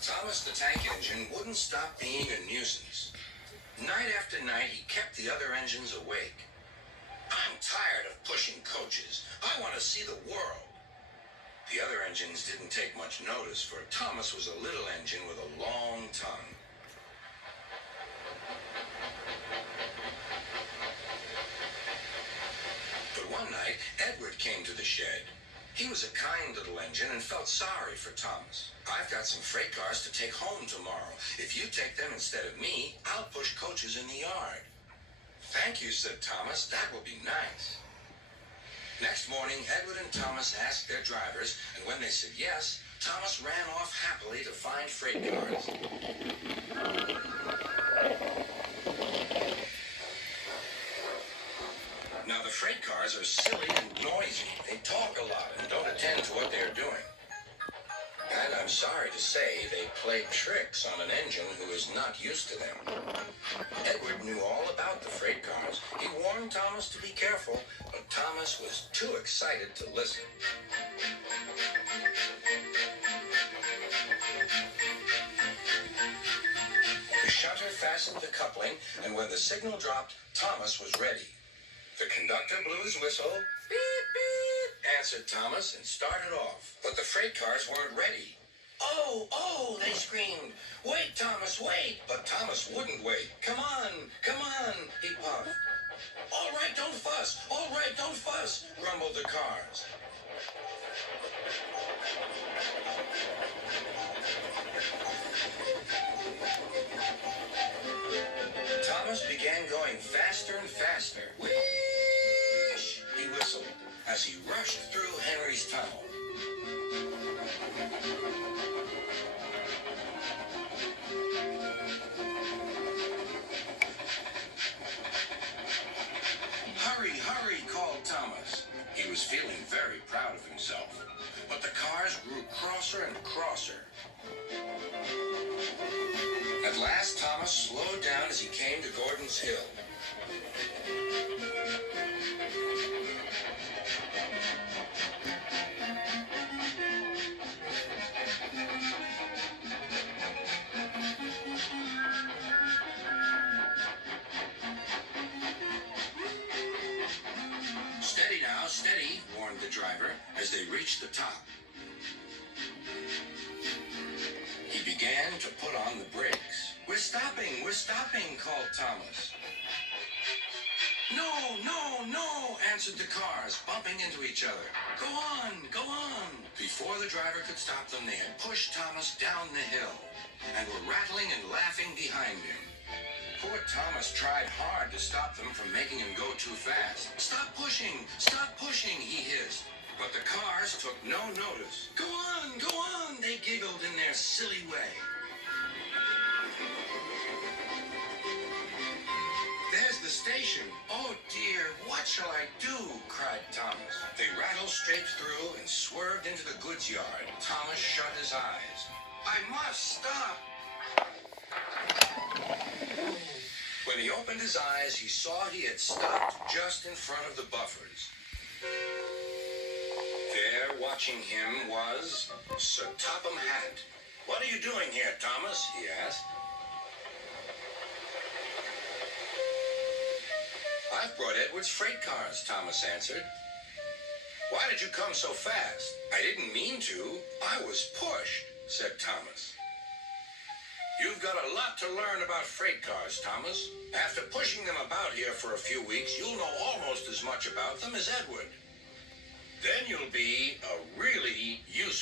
Thomas the Tank Engine wouldn't stop being a nuisance. Night after night, he kept the other engines awake. I'm tired of pushing coaches. I want to see the world. The other engines didn't take much notice, for Thomas was a little engine with a long tongue. But one night, Edward came to the shed. He was a kind little engine and felt sorry for Thomas. I've got some freight cars to take home tomorrow. If you take them instead of me, I'll push coaches in the yard. Thank you, said Thomas. That will be nice. Next morning, Edward and Thomas asked their drivers, and when they said yes, Thomas ran off happily to find freight cars. Now, the freight cars are silly and noisy. They talk a lot and don't attend to what they're doing. And I'm sorry to say they play tricks on an engine who is not used to them. Edward knew all about the freight cars. He warned Thomas to be careful, but Thomas was too excited to listen. The shutter fastened the coupling, and when the signal dropped, Thomas was ready. The conductor blew his whistle. Beep, beep, answered Thomas, and started off. But the freight cars weren't ready. Oh, oh, they screamed. Wait, Thomas, wait. But Thomas wouldn't wait. Come on, he puffed. All right, don't fuss. All right, don't fuss, grumbled the cars. Thomas began going faster and faster. Whoosh! He whistled as he rushed through Henry's tunnel. Hurry, hurry, called Thomas. He was feeling very proud of himself. But the cars grew crosser and crosser. At last, Thomas slowed down as he came to Gordon's Hill. Steady now, steady, warned the driver as they reached the top. He began to put on the brakes. We're stopping, called Thomas. No, answered the cars, bumping into each other. Go on. Before the driver could stop them, they had pushed Thomas down the hill and were rattling and laughing behind him. Poor Thomas tried hard to stop them from making him go too fast. Stop pushing, he hissed. But the cars took no notice. Go on, they giggled in their silly way. There's the station. Oh dear, what shall I do? Cried Thomas. They rattled straight through and swerved into the goods yard. Thomas shut his eyes. I must stop. When he opened his eyes, he saw he had stopped just in front of the buffers. There, watching him, was Sir Topham Hatt. What are you doing here, Thomas? He asked. I've brought Edward's freight cars, Thomas answered. Why did you come so fast? I didn't mean to. I was pushed, said Thomas. You've got a lot to learn about freight cars, Thomas. After pushing them about here for a few weeks, you'll know almost as much about them as Edward. Then you'll be a really useful